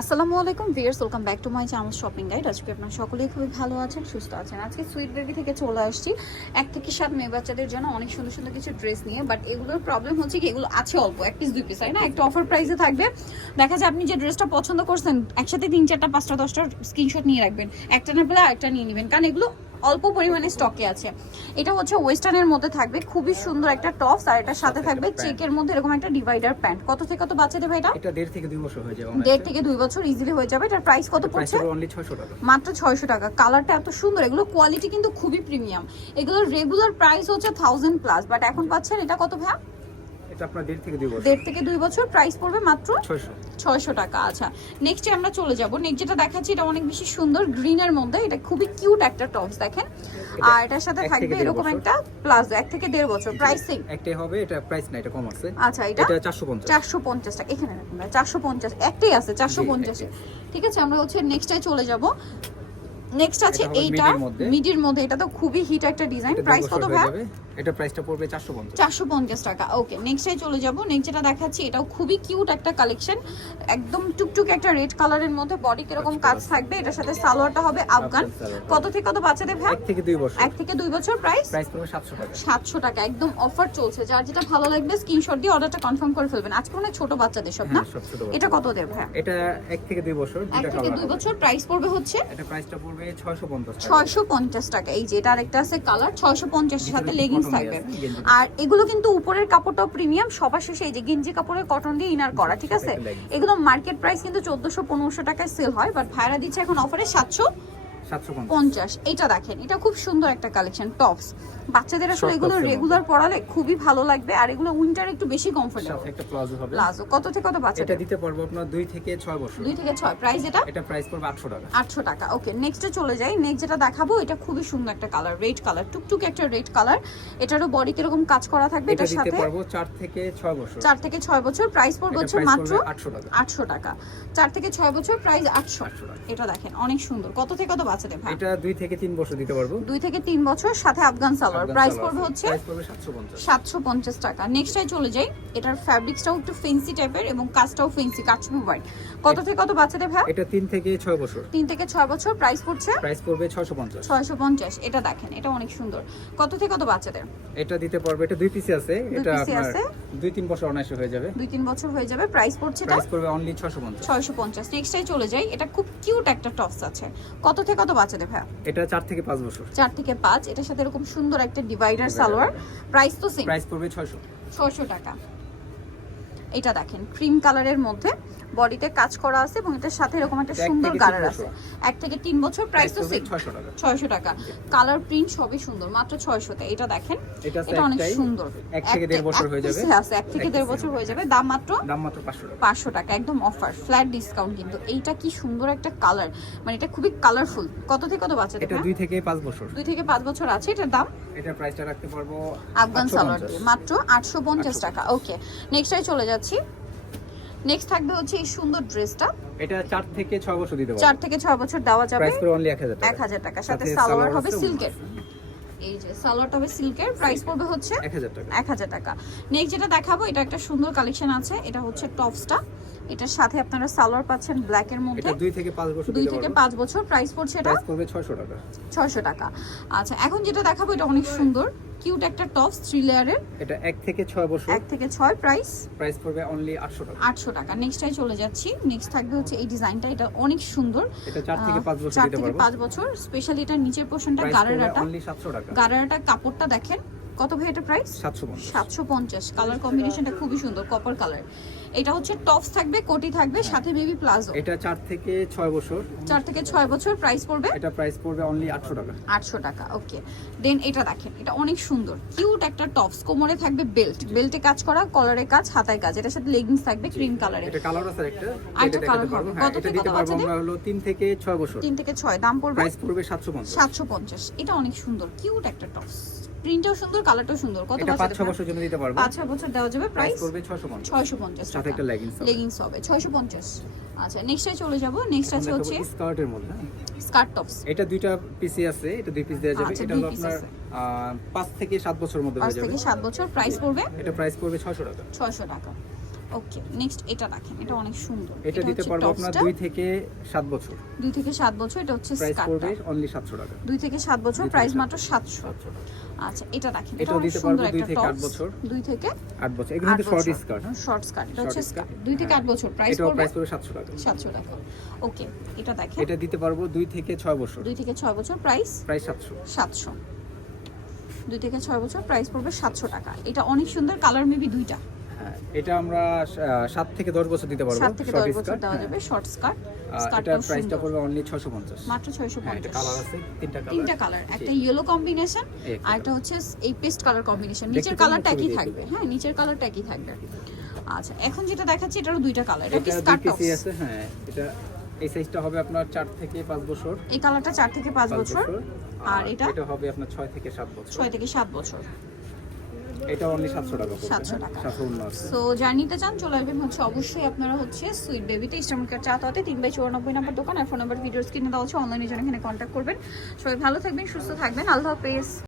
আসসালামু আলাইকুম viewers welcome back to my channel shopping guide. আজকে আপনার সকলেই খুবই ভালো আছেন, সুস্থ আছেন। আজকে সুইট বেবি থেকে চলে আসছি। এক থেকে সাত মেয়ে বাচ্চাদের জন্য অনেক সুন্দর সুন্দর কিছু ড্রেস নিয়ে, বাট এগুলোর প্রবলেম হচ্ছে কি, এগুলো আছে অল্প, এক পিস দুই পিস তাই না? একটা অফার প্রাইসে থাকবে। দেখা যায় আপনি যে ড্রেসটা পছন্দ করছেন, একসাথে তিন চারটা, পাঁচটা, দশটা স্ক্রিনশট নিয়ে রাখবেন। একটা না পেলে আরেকটা নিয়ে নেবেন। কারণ এগুলো অল্প পরিমাণে স্টকে আছে। এটা হচ্ছে ওয়েস্টার্নের মধ্যে থাকবে। খুবই সুন্দর একটা টপস আর এটার সাথে থাকবে। চেকের মধ্যে এরকম একটা ডিভাইডার প্যান্ট কত থেকে কত বাচ্চাদের ভাই এটা? এটা দেড় থেকে দুই বছর হয়ে যাবে দেড় থেকে দুই বছর ইজিলি হয়ে যাবে। এটার প্রাইস কত পড়ছে? অনলি ছয়শো টাকা। মাত্র ছয়শো টাকা। কালারটা এত সুন্দর। এগুলো কোয়ালিটি কিন্তু খুবই প্রিমিয়াম এগুলোর রেগুলার প্রাইস হচ্ছে থাউজেন্ড প্লাস বাট এখন পাচ্ছেন এটা কত ভ্যা এটা আপনার দেড় থেকে দুই বছর। দেড় থেকে দুই বছর প্রাইস পড়বে মাত্র ছয়শো। ছয়শো টাকা আচ্ছা। নেক্সটে আমরা চলে যাব। নেক্সট যেটা দেখাচ্ছি এটা অনেক বেশি সুন্দর গ্রিনের মধ্যে। এটা খুবই কিউট একটা টপস দেখেন। আর এটার সাথে থাকবে এরকম একটা প্লাজো এক থেকে দেড় বছর। প্রাইসিং একটাই হবে এটা প্রাইস না এটা কম আছে। আচ্ছা এটা? এটা চারশো পঞ্চাশ। চারশো পঞ্চাশ টাকা। এখানে রাখুন ভাই, চারশো পঞ্চাশ। একটাই আছে চারশো জি, পঞ্চাশে ঠিক আছে আমরা হচ্ছে নেক্সটে চলে যাব। নেক্সট আছে এইটা মিডির মধ্যে। এটা তো খুবই হিট একটা ডিজাইন প্রাইস কত ভাই। এটা প্রাইসটা পড়বে চারশো পঞ্চাশ। চারশো পঞ্চাশ টাকা। ওকে নেক্সটে চলে যাব। নেক্সট যেটা দেখাচ্ছি এটাও খুবই কিউট একটা কালেকশন একদম টুকটুক একটা রেড কালারের মধ্যে বডি কীরকম কাজ থাকবে এটার সাথে সালোয়ারটা হবে আফগান। আফগান কত থেকে কত বাচ্চাদের ভাই? এক থেকে দুই বছর। এক থেকে দুই বছর প্রাইস প্রাইস পড়বে সাতশো টাকা। সাতশো টাকা একদম অফার চলছে। যার যেটা ভালো লাগবে স্ক্রিনশট দিয়ে অর্ডারটা কনফার্ম করে ফেলবেন। আজকে মনে ছোট বাচ্চাদের সব না? হ্যাঁ। এটা কত দেব ভাই? এটা এক থেকে দুই বছর এক দুইটা থেকে কালার দুই বছর প্রাইস পড়বে হচ্ছে? এটা প্রাইসটা পড়বে ছয়শো পঞ্চাশ ছয়শো পঞ্চাশ টাকা। এই যে এটা আরেকটা আছে কালার ছয়শো পঞ্চাশের সাথে ভিতরে লেগিংস থাকবে। গেঞ্জি। আর এগুলো কিন্তু উপরের কাপড়টাও প্রিমিয়াম সবার শেষে এই যে গেঞ্জি কাপড়ের কটন দিয়ে ইনার করা ঠিক আছে? এগুলো মার্কেট প্রাইস কিন্তু চোদ্দশো পনেরোশো টাকায় সেল হয় বাট ভাইরা দিচ্ছে এখন অফারে সাতশো পঞ্চাশ। এটা দেখেন এটা খুব সুন্দর একটা কালেকশন টপস বাচ্চাদের আসলে এগুলো। রেগুলার পরালে খুবই ভালো লাগবে আর এগুলো উইন্টার একটু বেশি কমফোর্টেবল একটা প্লাজো হবে। প্লাজো। কত থেকে কত এটা দিতে পারব আপনার দুই থেকে ছয় বছর। দুই থেকে ছয়। প্রাইস এটা এটা প্রাইস পড়বে আটশো টাকা। আটশো টাকা। ওকে নেক্সটে চলে যাই। নেক্সট যেটা দেখাবো এটা খুবই সুন্দর একটা কালার রেড কালার টুকটুক একটা রেড কালার এটারও বডি কীরকম কাজ করা থাকবে এটা এটার দিতে সাথে? পারব চার থেকে ছয় বছর। চার থেকে ছয় বছর। প্রাইস পড়বে হচ্ছে মাত্র পড়বে আটশো টাকা। আটশো টাকা। চার থেকে ছয় বছর প্রাইস আটশো। 800 টাকা। এটা দেখেন অনেক সুন্দর। কত থেকে কত বাচ্চাদের ভাই। এটা দুই থেকে তিন বছর দিতে পারব। দুই থেকে তিন বছর সাথে আফগান সালোয়ার প্রাইস পড়বে হচ্ছে প্রাইস পড়বে সাতশো পঞ্চাশ। সাতশো পঞ্চাশ টাকা। নেক্সটাই চলে যাই। এটার ফ্যাব্রিক্সটাও একটু ফেন্সি টাইপের এবং কাজটাও ফেন্সি কাচমি হোয়াইট কত থেকে কত বাচ্চাদের ভাই? এটা তিন থেকে ছয় বছর। তিন থেকে ছয় বছর প্রাইস পড়ছে? প্রাইস পড়বে ছয়শো পঞ্চাশ। ছয়শো পঞ্চাশ। এটা দেখেন এটা অনেক সুন্দর। কত থেকে কত বাচ্চাদের এটা দিতে পারব এটা দুই পিসি আছে। এটা আপনার আছে? দুই তিন বছর অনায়াসে হয়ে যাবে। দুই তিন বছর হয়ে যাবে প্রাইস পড়ছে এটা? প্রাইস পড়বে অনলি ছয়শো পঞ্চাশ। ছয়শো পঞ্চাশ। নেক্সটাই চলে যাই। এটা খুব কিউট একটা টপস আছে। কত থেকে কত বাচ্চাদের ভাই এটা চার থেকে পাঁচ বছর। চার থেকে পাঁচ এটার সাথে এরকম সুন্দর একটা ডিভাইডার সালোয়ার। প্রাইস তো সেম প্রাইস পড়বে ছয়শো। ছয়শো টাকা। এটা দেখেন ক্রিম কালারের মধ্যে বডিতে কাজ করা আছে এবং এটার সাথে এরকম একটা সুন্দর বছর। আছে। এক থেকে তিন বছর প্রাইস তো ছয়শো টাকা। কালার প্রিন্ট সবই সুন্দর মাত্র ছয়শোতে এটা দেখেন এটা অনেক সুন্দর। এক থেকে দেড় বছর হয়ে যাবে। আছে এক থেকে দেড় বছর হয়ে যাবে। দাম মাত্র দাম মাত্র পাঁচশো টাকা। একদম অফার ফ্ল্যাট ডিসকাউন্ট কিন্তু। এইটা কি সুন্দর একটা কালার মানে এটা খুবই কালারফুল কত থেকে কত বাচ্চাদের এটা দুই থেকে পাঁচ বছর। দুই থেকে পাঁচ বছর আছে এটার দাম? এটা প্রাইসটা রাখতে পারব আফগান সালোয়ার মাত্র আটশো পঞ্চাশ টাকা। ওকে নেক্সট চলে যাচ্ছি। নেক্সট থাকবে হচ্ছে এই সুন্দর ড্রেসটা এটা 4 থেকে 6 বছর দিতে পারবে। 4 থেকে 6 বছর দেওয়া যাবে। প্রাইস পড়বে অনলি এক হাজার টাকা। 1000 টাকা। সাথে সালোয়ার হবে সিল্কের এই যে সালোয়ারটা হবে সিল্কের প্রাইস পড়বে হচ্ছে এক হাজার টাকা। এক হাজার টাকা। নেক্সট যেটা দেখাবো এটা একটা সুন্দর কালেকশন আছে। এটা হচ্ছে টপসটা এটার সাথে আপনারা সালোয়ার পাচ্ছেন ব্ল্যাকের মধ্যে। এটা দুই থেকে পাঁচ বছর দুই থেকে পারব পাঁচ বছর প্রাইস পড়ছে এটা। প্রাইস পড়বে ছয়শো টাকা। ছয়শো টাকা। আচ্ছা এখন যেটা দেখাবো এটা অনেক সুন্দর। কিউট একটা টপস থ্রি লেয়ারের এটা এক থেকে ছয় বছর। এক থেকে ছয় প্রাইস প্রাইস পড়বে অনলি আটশো টাকা। আটশো টাকা। নেক্সটাই চলে যাচ্ছি। নেক্সট থাকবে হচ্ছে এই ডিজাইনটা এটা অনেক সুন্দর। এটা চার থেকে আহ, পাঁচ বছর চার দিতে থেকে পারব। পাঁচ বছর। স্পেশালি এটার নিচের পোর্শনটা গারারাটা। অনলি সাতশো টাকা। গারারাটা কাপড়টা দেখেন। কত ভাই এটা প্রাইস সাতশো পঞ্চাশ। সাতশো পঞ্চাশ। কালার কম্বিনেশনটা খুবই সুন্দর। কপার কালার এটা হচ্ছে টপস থাকবে কোটি থাকবে সাথে বেবি প্লাজো। এটা চার থেকে ছয় বছর। চার থেকে ছয় বছর প্রাইস পড়বে? এটা প্রাইস পড়বে অনলি আটশো টাকা। আটশো টাকা ওকে দেন এটা দেখেন এটা অনেক সুন্দর কিউট একটা টপস। কোমরে থাকবে বেল্ট বেল্টে কাজ করা কলারে কাজ হাতায় কাজ। এটার সাথে লেগিংস থাকবে ক্রিম কালারে এটা কালার আছে একটা আরেকটা এটা পারব। হবে। হ্যাঁ কত থেকে কত পারব বাচ্চাদের? হলো তিন থেকে ছয় বছর। তিন থেকে ছয় দাম পড়বে প্রাইস পড়বে সাতশো পঞ্চাশ। সাতশো পঞ্চাশ। এটা অনেক সুন্দর কিউট একটা টপস। প্রিন্টটাও সুন্দর কালারটাও সুন্দর। কত পাঁচ ছ বাচ্চাদের বছর জন্য দিতে পারব। পাঁচ ছয় বছর দেওয়া যাবে প্রাইস পড়বে পঞ্চাশ। ছয়শো পঞ্চাশ। সাথে একটা leggings হবে। লেগিংস হবে ছয়শো পঞ্চাশ। আচ্ছা নেক্সটে চলে যাব। নেক্সট আছে হচ্ছে স্কার্টের মধ্যে স্কার্ট টপস এটা দুইটা পিসি আছে এটা দুই পিস দেওয়া যাবে। আচ্ছা, এটা হলো আপনার আছে। আহ, পাঁচ থেকে সাত বছরের মধ্যে হয়ে যাবে 5 থেকে সাত বছর প্রাইস পড়বে? এটা প্রাইস পড়বে ছশো টাকা। ছয়শো টাকা। ওকে নেক্সট এটা দেখেন এটা অনেক সুন্দর। এটা দিতে পারব আপনার টপসটা। দুই থেকে সাত বছর। দুই থেকে সাত বছর এটা হচ্ছে প্রাইস পড়বে অনলি সাতশো টাকা। দুই থেকে সাত বছর প্রাইস মাত্র সাতশো। সাতশো টাকা। আচ্ছা এটা দেখেন এটাও অনেক দিতে পারব দুই একটা থেকে আট টপস বছর। দুই থেকে আট বছর। এগুলো কিন্তু শর্ট স্কার্ট হ্যাঁ? শর্ট স্কার্ট এটা হচ্ছে Short skirt, স্কার্ট দুই থেকে হ্যাঁ। আট বছর প্রাইস পড়বে প্রাইস পড়বে সাতশো টাকা। সাতশো টাকা। ওকে এটা দেখেন। এটা দিতে পারব দুই থেকে ছয় বছর। দুই থেকে ছয় বছর প্রাইস প্রাইস সাতশো। সাতশো। দুই থেকে ছয় বছর প্রাইস পড়বে সাতশো টাকা। এটা অনেক সুন্দর কালার মেবি দুইটা। হ্যাঁ এটা আমরা সাত থেকে দশ বছর দিতে পারব সাত থেকে দশ বছর দেওয়া হ্যাঁ। যাবে শর্ট স্কার্ট এটার প্রাইসটা পড়বে অনলি ছশো পঞ্চাশ। মাত্র ছয়শো হ্যাঁ এটা কালার আছে তিনটা কালার তিনটা কালার একটা ইয়েলো কম্বিনেশন আর একটা হচ্ছে এই পেস্ট কালার কম্বিনেশন নিচের কালারটা একই থাকবে। হ্যাঁ নিচের কালারটা একই থাকবে। আচ্ছা এখন যেটা দেখাচ্ছি এটারও দুইটা কালার এটা কি এটা স্কার্ট আছে হ্যাঁ এটা এই সাইজটা হবে আপনার চার থেকে পাঁচ বছর। এই কালারটা চার থেকে পাঁচ পাঁচ বছর। আর এটা? এটা হবে আপনার ছয় থেকে সাত বছর। ছয় থেকে সাত বছর। এটা অনলি সাতশো টাকা পড়বে 700 টাকা। সাতশো উন্ন আছে। সো জার্নিতে চান চলে আসবেন হচ্ছে অবশ্যই আপনারা হচ্ছে সুইট বেবিতে ইস্টার্ন কার্ড চাতে তিন বাই চৌরানব্বই নম্বর দোকান। আর ফোন নাম্বার ভিডিও স্ক্রিনে দেওয়া হচ্ছে অনলাইনে জন্য এখানে কন্ট্যাক্ট করবেন। সবাই ভালো থাকবেন সুস্থ থাকবেন। আল্লাহ হাফেজ।